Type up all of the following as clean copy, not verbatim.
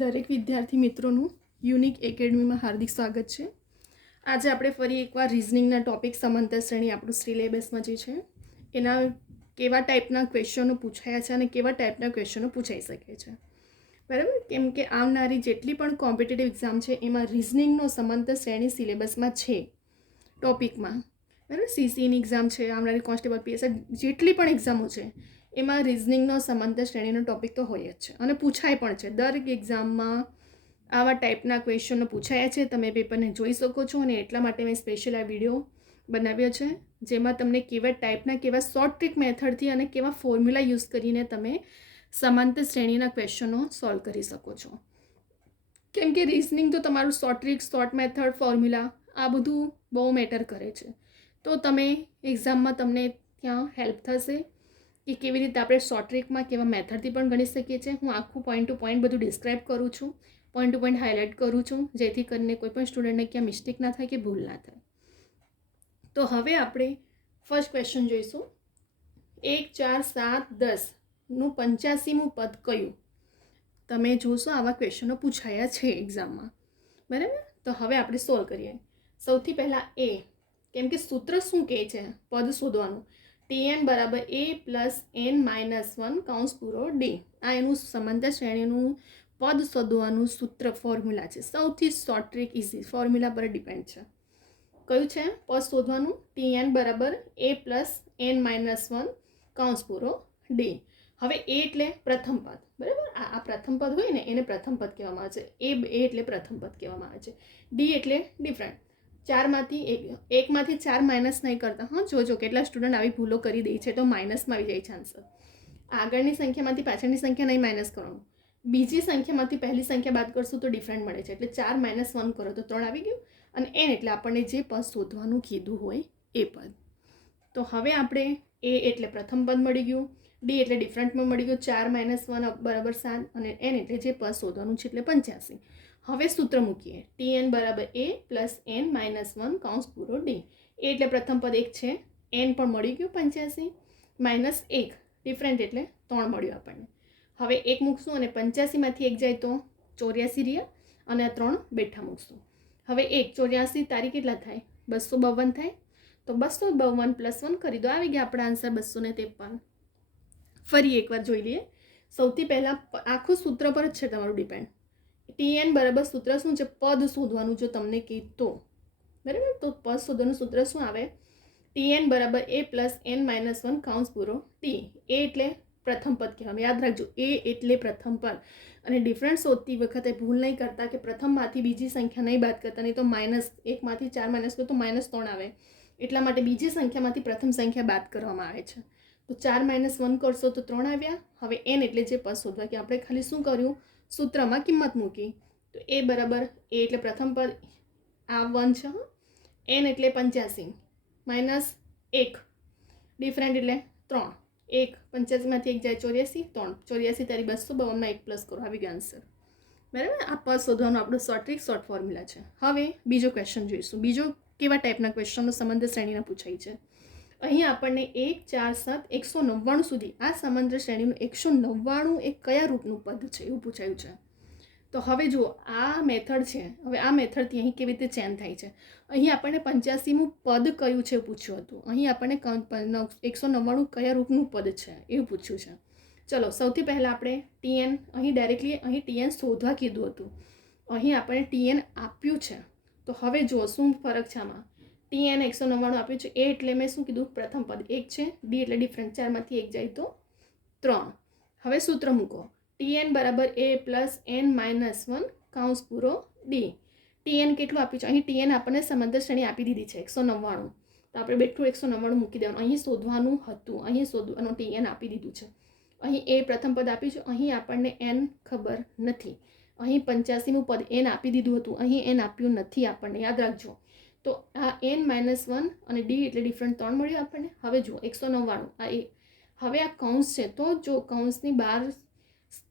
દરેક વિદ્યાર્થી મિત્રોનું યુનિક એકેડમીમાં હાર્દિક સ્વાગત છે. આજે આપણે ફરી એકવાર રિઝનિંગના ટોપિક સમાંતર શ્રેણી આપણું સિલેબસમાં જે છે એના કેવા ટાઈપના ક્વેશ્ચનો પૂછાયા છે અને કેવા ટાઈપના ક્વેશ્ચનો પૂછાઈ શકે છે, બરાબર. કેમ કે આવનારી જેટલી પણ કોમ્પિટિટિવ એક્ઝામ છે એમાં રિઝનિંગનો સમાંતર શ્રેણી સિલેબસમાં છે ટોપિકમાં, બરાબર. સીસીની એક્ઝામ છે, આવનારી કોન્સ્ટેબલ પીએસઆઈ જેટલી પણ એક્ઝામો છે એમાં રિઝનિંગનો સમાંતર શ્રેણીનો ટોપિક તો હોય જ છે અને પૂછાય પણ છે. દરેક એક્ઝામમાં આવા ટાઈપના ક્વેશ્ચનો પૂછાયા છે. તમે પેપરને જોઈ શકો છો અને એટલા માટે મેં સ્પેશિયલ આ વિડીયો બનાવ્યો છે જેમાં તમને કેવા ટાઈપના કેવા શોર્ટ ટ્રિક મેથડથી અને કેવા ફોર્મ્યુલા યુઝ કરીને તમે સમાંતર શ્રેણીના ક્વેશ્ચનો સોલ્વ કરી શકો છો. કેમ કે રિઝનિંગ તો તમારું short trick, short method, formula આ બધું બહુ મેટર કરે છે. તો તમે એક્ઝામમાં તમને ત્યાં હેલ્પ થશે કે કેવી રીતે આપણે શોર્ટ ટ્રિકમાં કેવા મેથડથી પણ ગણી શકીએ છીએ. હું આખું પોઈન્ટ ટુ પોઈન્ટ બધું ડિસ્ક્રાઇબ કરું છું, પોઈન્ટ ટુ પોઈન્ટ હાઇલાઇટ કરું છું, જેથી કરીને કોઈ પણ સ્ટુડન્ટને ક્યાં મિસ્ટેક ના થાય કે ભૂલ ના થાય. તો હવે આપણે ફર્સ્ટ ક્વેશ્ચન જોઈશું. 1, 4, 7, 10નું 85મું પદ કયું? તમે જોશો આવા ક્વેશ્ચનો પૂછાયા છે એક્ઝામમાં, બરાબર. તો હવે આપણે સોલ્વ કરીએ. સૌથી પહેલાં એ, કેમ કે સૂત્ર શું કહે છે પદ શોધવાનું, tn બરાબર a પ્લસ n માઇનસ 1 કૌંસ પૂરો d. આ એનું સમાંતર શ્રેણીનું પદ શોધવાનું સૂત્ર ફોર્મ્યુલા છે. સૌથી શોર્ટ ટ્રિક ઇઝી ફોર્મ્યુલા પર ડિપેન્ડ છે. કયું છે પદ શોધવાનું? tn બરાબર a પ્લસ n માઇનસ 1 કૌંસ પૂરો d. હવે એ એટલે પ્રથમ પદ, બરાબર. આ પ્રથમ પદ હોય ને એને પ્રથમ પદ કહેવામાં આવે છે. એ એટલે પ્રથમ પદ કહેવામાં આવે છે. ડી એટલે ડિફરન્ટ. એકમાંથી 4 માઇનસ નહીં કરતા. હા, જોજો કેટલા સ્ટુડન્ટ આવી ભૂલો કરી દે છે તો માઇનસમાં આવી જાય છે આન્સર. આગળની સંખ્યામાંથી પાછળની સંખ્યા નહીં માઇનસ કરવાનું, બીજી સંખ્યામાંથી પહેલી સંખ્યા બાદ કરશું તો ડિફરન્ટ મળે છે. એટલે 4 માઇનસ 1 કરો તો 3 આવી ગયું. અને એન એટલે આપણને જે પદ શોધવાનું કીધું હોય એ પદ. તો હવે આપણે એ એટલે પ્રથમ પદ મળી ગયું, ડી એટલે ડિફરન્ટમાં મળી ગયું, 4 માઇનસ 1 બરાબર 7 અને એન એટલે જે પદ શોધવાનું છે એટલે 85. હવે સૂત્ર મૂકીએ. tn બરાબર a પ્લસ n માઇનસ 1 કૌંસ પૂરો d. એ એટલે પ્રથમ પદ 1 છે, n પણ મળી ગયું 85, માઇનસ 1 ડિફરન્ટ એટલે 3 મળ્યું આપણને. હવે 1 મૂકશું અને 85માંથી 1 જાય તો 84 રહ્યા અને આ 3 બેઠા મૂકશું. હવે 1 84 તારીખ કેટલા થાય? 252 થાય. તો 252 પ્લસ 1 કરી દો, આવી ગયા આપણા આન્સર 253. ફરી એકવાર જોઈ લઈએ. સૌથી પહેલાં આખું સૂત્ર પર જ છે તમારું ડિપેન્ડ. tn બરાબર સૂત્ર શું છે? પદ શોધવાનું જો તમને કીધું, બરાબર. તો પદ શોધવાનું સૂત્ર શું આવે? tn બરાબર a પ્લસ n માઇનસ 1 કૌંસ પૂરો d. એ એટલે પ્રથમ પદ કહેવામાં, યાદ રાખજો. એ એટલે પ્રથમ પદ. અને ડિફરન્સ શોધતી વખતે ભૂલ નહીં કરતા કે પ્રથમમાંથી બીજી સંખ્યા નહીં બાદ કરતા, નહીં તો માઇનસ 1માંથી 4 માઇનસ કરો તો માઇનસ 3 આવે. એટલા માટે બીજી સંખ્યામાંથી પ્રથમ સંખ્યા બાદ કરવામાં આવે છે. તો 4 માઇનસ 1 કરશો તો 3 આવ્યા. હવે n એટલે જે પદ શોધવા કે આપણે ખાલી શું કર્યું? સૂત્રમાં કિંમત મૂકી. તો એ બરાબર એ એટલે પ્રથમ પદ, આ 1 છે, n એટલે 85 માઇનસ 1 ડિફરન્ટ એટલે 3. 1 85માંથી 1 જાય 84, 3 84 તારી 252માં 1 પ્લસ કરો, આવી ગયો આન્સર, બરાબર. આ પદ શોધવાનું આપણું શોર્ટ ટ્રિક, શોર્ટ ફોર્મ્યુલા છે. હવે બીજો ક્વેશ્ચન જોઈશું. બીજો કેવા ટાઈપના ક્વેશ્ચનો સમાંતર શ્રેણીના પૂછાય છે. અહીં આપણને 1, 4, 7, 199 સુધી આ સમાંતર શ્રેણીનું 199 એ કયા રૂપનું પદ છે એવું પૂછાયું છે. તો હવે જુઓ આ મેથડ છે. હવે આ મેથડથી અહીં કેવી રીતે ચેન્જ થાય છે. અહીં આપણને 85મું પદ કયું છે પૂછ્યું હતું. અહીં આપણને 199 કયા રૂપનું પદ છે એવું પૂછ્યું છે. ચલો સૌથી પહેલાં આપણે tn, અહીં ડાયરેક્ટલી અહીં tn શોધવા કીધું હતું, અહીં આપણને tn આપ્યું છે. તો હવે જુઓ શું ફરક છે આમાં. tn 199 આપ્યું છે, એ એટલે મેં શું કીધું? પ્રથમ પદ 1 છે, d એટલે ડિફરન્ટ, 4માંથી 1 જાય તો 3. હવે સૂત્ર મૂકો. tn બરાબર a પ્લસ n માઇનસ 1 કૌંસ પૂરો d. tn કેટલું આપ્યું છે? અહીં tn આપણને સમાંતર શ્રેણી આપી દીધી છે 199. તો આપણે બેઠું 199 મૂકી દેવાનું. અહીં શોધવાનું હતું, અહીં શોધવાનું tn આપી દીધું છે. અહીં એ પ્રથમ પદ આપ્યું છે, અહીં આપણને n ખબર નથી. અહીં 85મું પદ n આપી દીધું હતું, અહીં n આપ્યું નથી આપણને, યાદ રાખજો. તો આ n માઇનસ 1 અને d એટલે ડિફરન્ટ 3 મળ્યું આપણને. હવે જુઓ 199 આ એ. હવે આ કૌંસ છે તો જો કૌંસની બહાર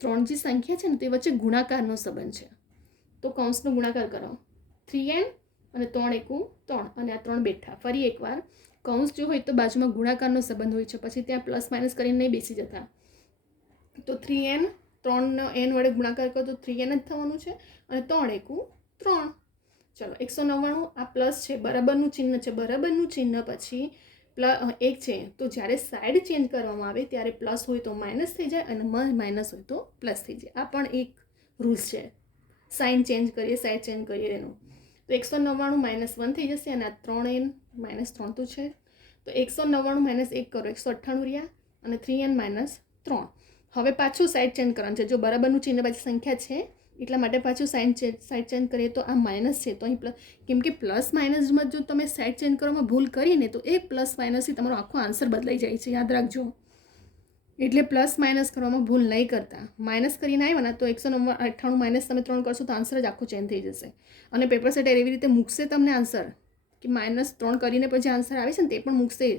3 જે સંખ્યા છે ને તે વચ્ચે ગુણાકારનો સંબંધ છે. તો કૌંસનો ગુણાકાર કરો. 3n અને 3 એકુ 3 અને આ 3 બેઠા. ફરી એકવાર કૌંસ જો હોય તો બાજુમાં ગુણાકારનો સંબંધ હોય છે, પછી ત્યાં પ્લસ માઇનસ કરીને નહીં બેસી જતા. તો 3n 3 n વડે ગુણાકાર કરો તો 3n જ થવાનું છે અને 3 એકુ 3. ચલો 199 આ પ્લસ છે, બરાબરનું ચિહ્ન છે, બરાબરનું ચિહ્ન પછી એક છે, તો જ્યારે સાઈડ ચેન્જ કરવામાં આવે ત્યારે પ્લસ હોય તો માઇનસ થઈ જાય અને માઇનસ હોય તો પ્લસ થઈ જાય. આ પણ એક રૂલ્સ છે, સાઇન ચેન્જ કરીએ સાઈડ ચેન્જ કરીએ એનું. તો 199 -1 થઈ જશે અને આ 3n -3 તો છે, તો 199 -1 કરો 198 રહ્યા અને 3n -3. હવે પાછું સાઈડ ચેન્જ કરવાનું છે, જો બરાબરનું ચિહ્ન પાછી સંખ્યા છે એટલા માટે પાછું સાઈડ ચેન્જ કરીએ તો આ માઇનસ છે, તો અહીં પ્લસ, કેમ કે પ્લસ માઇનસમાં જો તમે સાઈડ ચેન્જ કરવામાં ભૂલ કરીને તો એ પ્લસ માઇનસથી તમારો આખો આન્સર બદલાઈ જાય છે, યાદ રાખજો. એટલે પ્લસ માઇનસ કરવામાં ભૂલ નહીં કરતા. માઇનસ કરીને આવ્યા ને તો 198 - તમે 3 કરશો તો આન્સર જ આખો ચેન્જ થઈ જશે. અને પેપર સેટર એવી રીતે મૂકશે તમને આન્સર કે -3 કરીને પછી આન્સર આવે છે ને તે પણ મૂકશે.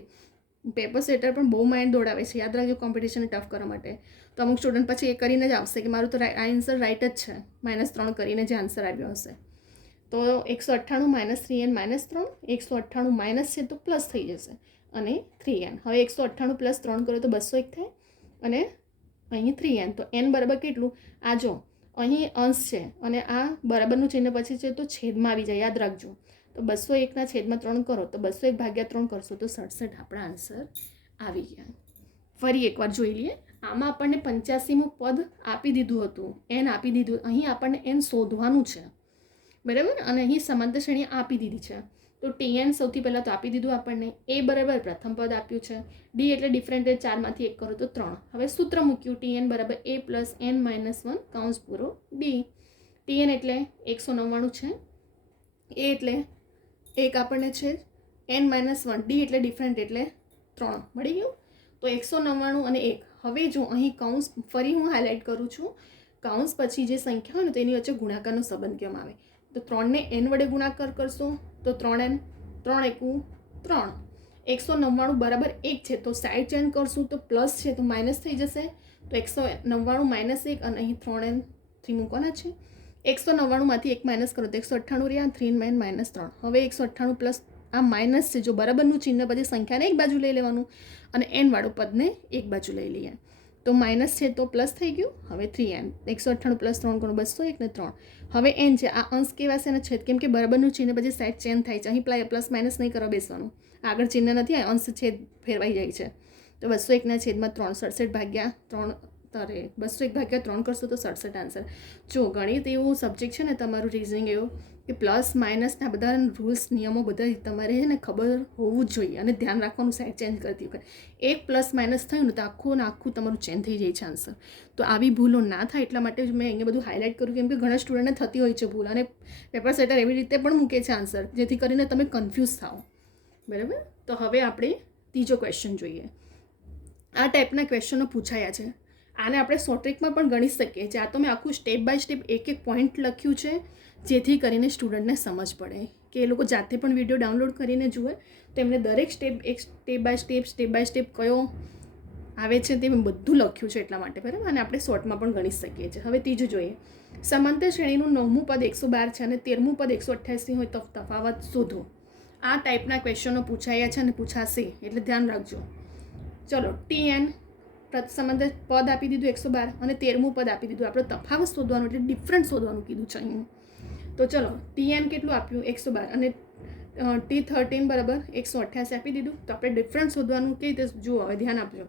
પેપર સેટર પણ બહુ માઇન્ડ દોડાવે છે, યાદ રાખજો, કોમ્પિટિશનને ટફ કરવા માટે. તો અમુક સ્ટુડન્ટ પછી એ કરીને જ આવશે કે મારું તો આન્સર રાઈટ જ છે, -3 કરીને જે આન્સર આવ્યો હશે. તો 198 - 3n -3, 198 માઇનસ છે તો પ્લસ થઈ જશે અને 3n. હવે 198 + 3 કરો તો 201 થાય અને અહીં 3n. તો n બરાબર કેટલું? આ જો અહીં અંશ છે અને આ બરાબરનું ચિહ્ન પછી છે તો છેદમાં આવી જાય, યાદ રાખજો. તો 201 છેદમાં 3 કરો તો 201 / 3 કરશો તો 67 આપણા આન્સર આવી ગયા. ફરી એકવાર જોઈ લઈએ. આમાં આપણને 85મું પદ આપી દીધું હતું, n આપી દીધું, અહીં આપણને n શોધવાનું છે, બરાબર. અને અહીં સમાંતર શ્રેણી આપી દીધી છે, તો tn સૌથી પહેલાં તો આપી દીધું આપણને. a બરાબર પ્રથમ પદ આપ્યું છે, d એટલે ડિફરન્ટ, 4 માંથી 1 કરો તો 3. હવે સૂત્ર મૂક્યું, tn બરાબર a + n - 1 કૌંસ પૂરો d. tn એટલે 199 છે, a એટલે 1 આપણને છે, n - 1, d એટલે ડિફરન્ટ એટલે 3 મળી ગયું. તો 199 અને 1. હવે જો અહીં કૌંસ ફરી હું હાઇલાઇટ કરું છું, કૌંસ પછી જે સંખ્યા હોય ને તેની વચ્ચે ગુણાકારનો સંબંધ કહેવામાં આવે. તો 3ને n વડે ગુણાકાર કરશો તો 3n, 3 એકુ 3. 199 બરાબર 1 છે તો સાઈડ ચેન્જ કરશું તો પ્લસ છે તો માઇનસ થઈ જશે. તો 199 - 1 અને અહીં 3n 3 મૂકવાના છે. 199 માંથી 1 માઇનસ કરો તો 198 રહ્યા, 3n -3. હવે 198 પ્લસ આ માઇનસ છે, જો બરાબરનું ચિહ્ન પછી સંખ્યાને એક બાજુ લઈ લેવાનું અને n વાળું પદને એક બાજુ લઈ લઈએ. તો માઇનસ છે તો પ્લસ થઈ ગયું. હવે 3n, 198 + 3 કરો 201 ને 3. હવે n છે, આ અંશ કહેવાશે અને છેદ, કેમ કે બરાબરનું ચિહ્ન પછી સાઈડ ચેન્જ થાય છે. અહીં પ્લસ માઇનસ નહીં કરવા બેસવાનું, આગળ ચિહ્ન નથી, અંશ છેદ ફેરવાઈ જાય છે. તો 201 છેદમાં 3, 67 / 3. 201 / 3 કરશો તો 67 આન્સર. જો ગણિત એવું સબ્જેક્ટ છે ને તમારું, રીઝનિંગ એવું કે પ્લસ માઇનસના બધા રૂલ્સ નિયમો બધા તમારે છે ને ખબર હોવું જ જોઈએ અને ધ્યાન રાખવાનું સાઈડ ચેન્જ કરતી વખતે. એક પ્લસ માઇનસ થયું ને તો આખું ને આખું તમારું ચેન્જ થઈ જાય છે આન્સર. તો આવી ભૂલો ના થાય એટલા માટે જ મેં અહીંયા બધું હાઇલાઇટ કર્યું, કેમ કે ઘણા સ્ટુડન્ટને થતી હોય છે ભૂલ અને પેપર સેટર એવી રીતે પણ મૂકે છે આન્સર જેથી કરીને તમે કન્ફ્યુઝ થાઓ, બરાબર. તો હવે આપણે ત્રીજો ક્વેશ્ચન જોઈએ. આ ટાઈપના ક્વેશ્ચનો પૂછાયા છે. આને આપણે શોર્ટ ટ્રિકમાં પણ ગણી શકીએ છીએ. આ તો મેં આખું સ્ટેપ બાય સ્ટેપ એક પોઈન્ટ લખ્યું છે જેથી કરીને સ્ટુડન્ટને સમજ પડે કે એ લોકો જાતે પણ વિડીયો ડાઉનલોડ કરીને જુએ તો એમને દરેક સ્ટેપ બાય સ્ટેપ કયો આવે છે તે મેં બધું લખ્યું છે એટલા માટે, બરાબર. અને આપણે શોર્ટમાં પણ ગણી શકીએ છીએ. હવે ત્રીજું જોઈએ. સમાંતર શ્રેણીનું 9મું પદ 112 છે અને 13મું પદ 188 હોય તો તફાવત શોધો. આ ટાઈપના ક્વેશ્ચનો પૂછાયા છે અને પૂછાશે એટલે ધ્યાન રાખજો. ચલો, tn સમાંતર પદ આપી દીધું 112 અને 13મું પદ આપી દીધું. આપણે તફાવત શોધવાનું એટલે ડિફરન્ટ શોધવાનું કીધું છે અહીં. તો ચલો, tn કેટલું આપ્યું? 112 અને t13 બરાબર 188 આપી દીધું. તો આપણે ડિફરન્ટ શોધવાનું કેવી રીતે? જુઓ, હવે ધ્યાન આપજો.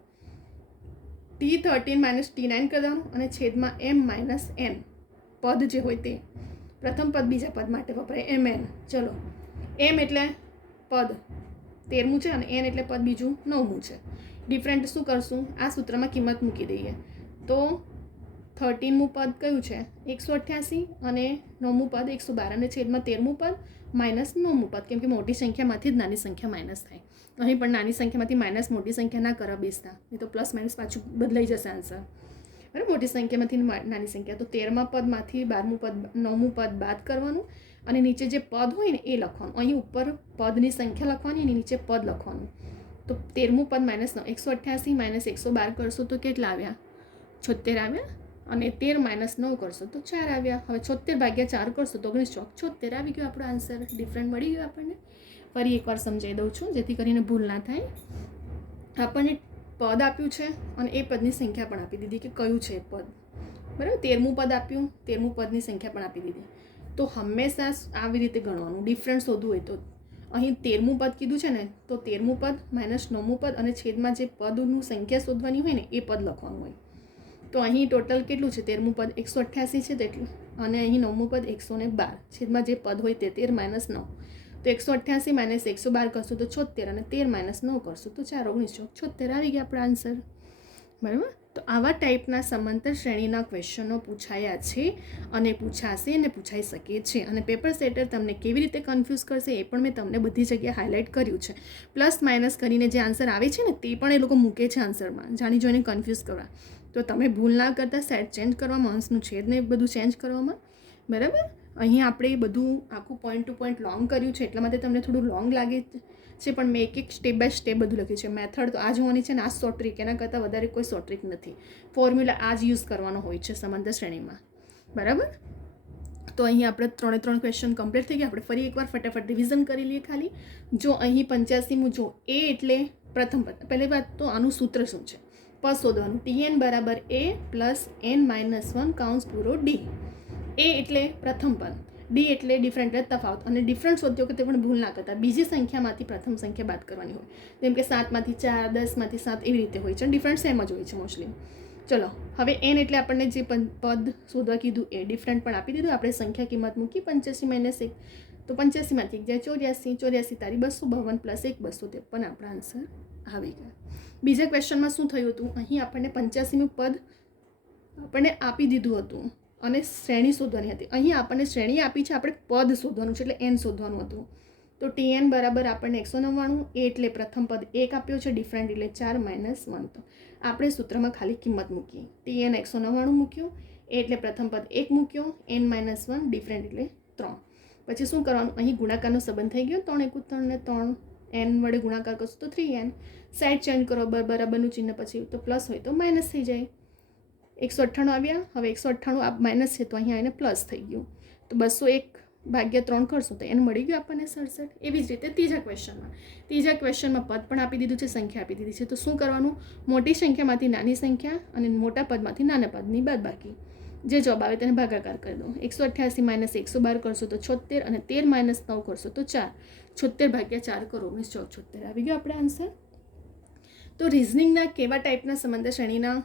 t13 - t9 કરવાનું અને છેદમાં m - n પદ જે હોય તે પ્રથમ પદ બીજા પદ માટે વપરાય mn. ચલો, m એટલે પદ 13મું છે અને n એટલે પદ બીજું 9મું છે. ડિફરન્ટ શું કરશું? આ સૂત્રમાં કિંમત મૂકી દઈએ. તો 13મું પદ કયું છે? 188 અને 9મું પદ 112 અને છેદમાં 13મું પદ માઇનસ 9મું પદ, કેમ કે મોટી સંખ્યામાંથી જ નાની સંખ્યા માઇનસ થાય. અહીં પણ નાની સંખ્યામાંથી માઇનસ મોટી સંખ્યા ના કરવા બેસતા, નહીં તો પ્લસ માઇનસ પાછું બદલાઈ જશે આન્સર, બરાબર. મોટી સંખ્યામાંથી નાની સંખ્યા, તો 13મા પદમાંથી 12મું પદ 9મું પદ બાદ કરવાનું અને નીચે જે પદ હોય ને એ લખવાનું. અહીં ઉપર પદની સંખ્યા લખવાની અને નીચે પદ લખવાનું. તો 13મું પદ -188 -112 કરશો તો કેટલા આવ્યા? 76 આવ્યા. અને 13 - 9 કરશો તો 4 આવ્યા. હવે 76 / 4 કરશો તો 19 × 76 આવી ગયો આપણો આન્સર. ડિફરન્ટ મળી ગયો આપણને. ફરી એકવાર સમજાવી દઉં છું જેથી કરીને ભૂલ ના થાય. આપણને પદ આપ્યું છે અને એ પદની સંખ્યા પણ આપી દીધી કે કયું છે પદ. બરાબર. 13મું પદ આપ્યું, 13મું પદની સંખ્યા પણ આપી દીધી. તો હંમેશા આવી રીતે ગણવાનું. ડિફરન્સ શોધવું હોય તો અહીં 13મું પદ કીધું છે ને, તો 13મું પદ માઇનસ 9મું પદ અને છેદમાં જે પદનું સંખ્યા શોધવાની હોય ને એ પદ લખવાનું હોય. તો અહીં ટોટલ કેટલું છે? 13મું પદ 188 છે તેટલું, અને અહીં 9મું પદ 112, છેદમાં જે પદ હોય તે 13 - 9. તો 188 - 112 કરશું તો 76, અને 13 - 9 કરશું તો 4 × 19 = 76 આવી ગયા આપણા આન્સર. બરાબર. તો આવા ટાઈપના સમાંતર શ્રેણીના ક્વેશ્ચનો પૂછાયા છે અને પૂછાશે અને પૂછાઈ શકે છે. અને પેપર સેટર તમને કેવી રીતે કન્ફ્યુઝ કરશે એ પણ મેં તમને બધી જગ્યાએ હાઇલાઇટ કર્યું છે. પ્લસ માઇનસ કરીને જે આન્સર આવે છે ને તે પણ એ લોકો મૂકે છે આન્સરમાં, જાણી જોઈને કન્ફ્યુઝ કરવા. તો તમે ભૂલ ના કરતા સેટ ચેન્જ કરવામાં, અંશનું છેદ ને બધું ચેન્જ કરવામાં. બરાબર. અહીં આપણે બધું આખું પોઈન્ટ ટુ પોઈન્ટ લોંગ કર્યું છે એટલા માટે તમને થોડું લોંગ લાગે છે, પણ મેં એક સ્ટેપ બાય સ્ટેપ બધું લખ્યું છે. મેથડ તો આ જ હોવાની છે ને, આ જ શોર્ટ ટ્રીક, એના કરતાં વધારે કોઈ શોર્ટ ટ્રીક નથી. ફોર્મ્યુલા આ જ યુઝ કરવાનો હોય છે સમાંતર શ્રેણીમાં. બરાબર. તો અહીં આપણે 3 ક્વેશ્ચન કમ્પ્લીટ થઈ ગયા. આપણે ફરી એકવાર ફટાફટ રિવિઝન કરી લઈએ. ખાલી જો અહીં 85મું જો એ એટલે પ્રથમ પદ. પહેલી વાત તો આનું સૂત્ર શું છે? પદ શોધવાનું. Tn = a + n - 1 કૌંસ પૂરો d. એ એટલે પ્રથમ પદ, ડી એટલે ડિફરન્ટ એટલે તફાવત. અને ડિફરન્ટ શોધતી વખતે પણ ભૂલ ના કરતા, બીજી સંખ્યામાંથી પ્રથમ સંખ્યા બાદ કરવાની હોય. જેમ કે 7માંથી 4, 10માંથી 7 એવી રીતે હોય છે. ડિફરન્ટ સેમ જ હોય છે મોસ્ટલી. ચલો હવે એન એટલે આપણને જે પદ શોધવા કીધું એ ડિફરન્ટ પણ આપી દીધું. આપણે સંખ્યા કિંમત મૂકી 85 - 1, તો 85માંથી 1 જાય 84, 84 તારી 252 + 1 253 આપણા આન્સર આવી ગયા. બીજા ક્વેશ્ચનમાં શું થયું હતું? અહીં આપણને 85મું પદ આપણને આપી દીધું હતું અને શ્રેણી શોધવાની હતી. અહીં આપણને શ્રેણી આપી છે, આપણે પદ શોધવાનું છે એટલે n શોધવાનું હતું. તો Tn = આપણને 199, એ એટલે પ્રથમ પદ 1 આપ્યો છે, ડિફરન્ટ એટલે 4 - 1. તો આપણે સૂત્રમાં ખાલી કિંમત મૂકીએ. Tn 199 મૂક્યું, એ એટલે પ્રથમ પદ 1 મૂક્યો, n - 1 ડિફરન્ટ એટલે 3. પછી શું કરવાનું? અહીં ગુણાકારનો સંબંધ થઈ ગયો. 3 × 3 ને 3, n વડે ગુણાકાર કરશું તો 3n. સાઈડ ચેન્જ કરો, બરાબરનું ચિહ્ન પછી તો પ્લસ હોય તો માઇનસ થઈ જાય. 198 આવ્યા. હવે 198 આ માઇનસ છે તો અહીંયા આવીને પ્લસ થઈ ગયું. તો 201/3 કરશું તો એને મળી ગયું આપણને 67. એવી જ રીતે ત્રીજા ક્વેશ્ચનમાં પદ પણ આપી દીધું છે, સંખ્યા આપી દીધી છે. તો શું કરવાનું? મોટી સંખ્યામાંથી નાની સંખ્યા અને મોટા પદમાંથી નાના પદની બાદબાકી. જે જવાબ આવે તેને ભાગાકાર કરી દો. 188 - 112 કરશો તો 76, અને 13 - 9 કરશો તો 4. 76/4 કરો 19 = 76 આવી ગયો આપણે આન્સર. તો રિઝનિંગના કેવા ટાઈપના સમાંતર શ્રેણીના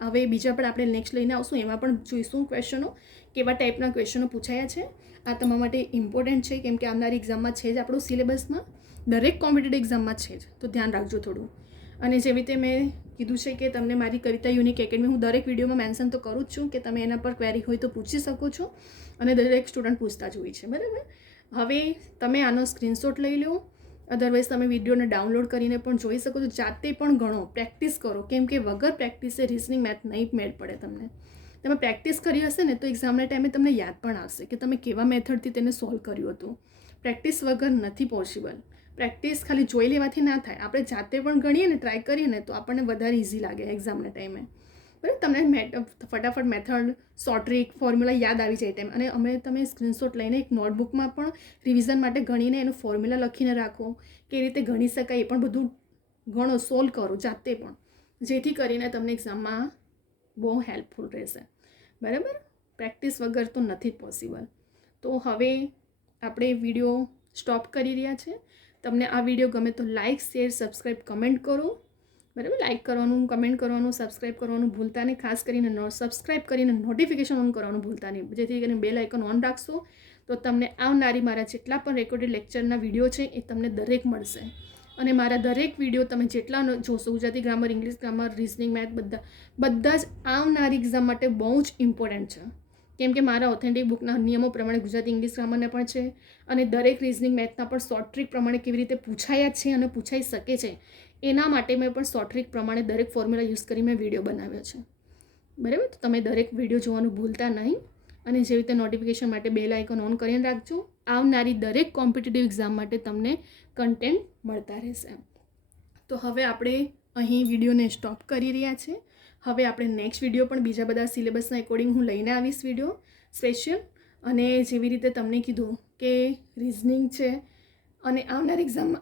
હવે બીજા પણ આપણે નેક્સ્ટ લઈને આવશું, એમાં પણ જોઈશું ક્વેશ્ચનો, કેવા ટાઈપના ક્વેશ્ચનો પૂછાયા છે. આ તમારા માટે ઇમ્પોર્ટન્ટ છે, કેમ કે આવનારી એક્ઝામમાં છે જ, આપણું સિલેબસમાં દરેક કોમ્પિટિટિવ એક્ઝામમાં છે જ. તો ધ્યાન રાખજો થોડું. અને જેવી રીતે મેં કીધું છે કે તમને મારી કવિતા યુનિક એકેડમી હું દરેક વિડીયોમાં મેન્શન તો કરું જ છું કે તમે એના પર ક્વેરી હોય તો પૂછી શકો છો, અને દરેક સ્ટુડન્ટ પૂછતા જ હોય છે. બરાબર. હવે તમે આનો સ્ક્રીનશોટ લઈ લો, અધરવાઇઝ તમે વિડીયોને ડાઉનલોડ કરીને પણ જોઈ શકો છો. જાતે પણ ગણો, પ્રેક્ટિસ કરો, કેમ કે વગર પ્રેક્ટિસે રિઝનિંગ મેથ નહીં મેળ પડે તમને. તમે પ્રેક્ટિસ કરી હશે ને તો એક્ઝામના ટાઈમે તમને યાદ પણ આવશે કે તમે કેવા મેથડથી તેને સોલ્વ કર્યું હતું. પ્રેક્ટિસ વગર નથી પોસિબલ. પ્રેક્ટિસ ખાલી જોઈ લેવાથી ના થાય. આપણે જાતે પણ ગણીએ ને, ટ્રાય કરીએ ને તો આપણને વધારે ઇઝી લાગે એક્ઝામના ટાઈમે. બરાબર. તમને ફટાફટ મેથડ, શોર્ટ ટ્રીક, ફોર્મ્યુલા યાદ આવી જાય ટાઈમ. અને અમે તમે સ્ક્રીનશોટ લઈને એક નોટબુકમાં પણ રિવિઝન માટે ગણીને એનું ફોર્મ્યુલા લખીને રાખો, કે રીતે ગણી શકાય એ પણ બધું ગણો, સોલ્વ કરો જાતે પણ, જેથી કરીને તમને એક્ઝામમાં બહુ હેલ્પફુલ રહેશે. બરાબર. પ્રેક્ટિસ વગર તો નથી જ પોસિબલ. તો હવે આપણે વિડીયો સ્ટોપ કરી રહ્યા છે. તમને આ વિડીયો ગમે તો લાઇક, શેર, સબસ્ક્રાઈબ, કમેન્ટ કરો. બરાબર. લાઇક કરવાનું, કમેન્ટ કરવાનું, સબસ્ક્રાઈબ કરવાનું ભૂલતા નહીં. ખાસ કરીને સબસ્ક્રાઈબ કરીને નોટિફિકેશન ઓન કરવાનું ભૂલતા નહીં, જેથી કરીને બેલ આઇકન ઓન રાખશો તો તમને આવનારી મારા જેટલા પણ રેકોર્ડેડ લેક્ચરના વિડીયો છે એ તમને દરેક મળશે. અને મારા દરેક વિડીયો તમે જેટલા જોશો, Gujarati grammar, English grammar, reasoning, math, બધા જ આવનારી એક્ઝામ માટે બહુ જ ઇમ્પોર્ટન્ટ છે. કેમ કે મારા ઓથેન્ટિક બુકના નિયમો પ્રમાણે ગુજરાતી, ઇંગ્લિશ ગ્રામરને પણ છે, અને દરેક રિઝનિંગ, મેથના પણ શોર્ટ ટ્રીક પ્રમાણે કેવી રીતે પૂછાયા છે અને પૂછાઈ શકે છે એના માટે મેં પણ શોર્ટ ટ્રીક પ્રમાણે દરેક ફોર્મ્યુલા યુઝ કરી મેં વિડીયો બનાવ્યો છે. બરાબર. તો તમે દરેક વિડીયો જોવાનું ભૂલતા નહીં, અને જેવી રીતે નોટિફિકેશન માટે બેલ આઇકન ઓન કરીને રાખજો. આવનારી દરેક કોમ્પિટિટિવ એક્ઝામ માટે તમને કન્ટેન્ટ મળતા રહેશે. તો હવે આપણે અહીં વિડીયોને સ્ટોપ કરી રહ્યા છે. હવે આપણે નેક્સ્ટ વિડીયો પણ બીજા બધા સિલેબસના એકોર્ડિંગ હું લઈને આવીશ વિડીયો સ્પેશિયલ. અને જેવી રીતે તમને કીધું કે રિઝનિંગ છે અને આવનારી એક્ઝામ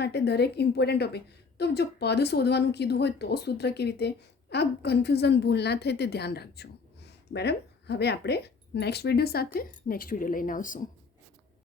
માટે દરેક ઇમ્પોર્ટન્ટ ટોપિક, તો જો પદ શોધવાનું કીધું હોય તો સૂત્ર કેવી રીતે, આ કન્ફ્યુઝન ભૂલ ના થાય તે ધ્યાન રાખજો. બરાબર. હવે આપણે નેક્સ્ટ વિડીયો સાથે નેક્સ્ટ વિડીયો લઈને આવશું.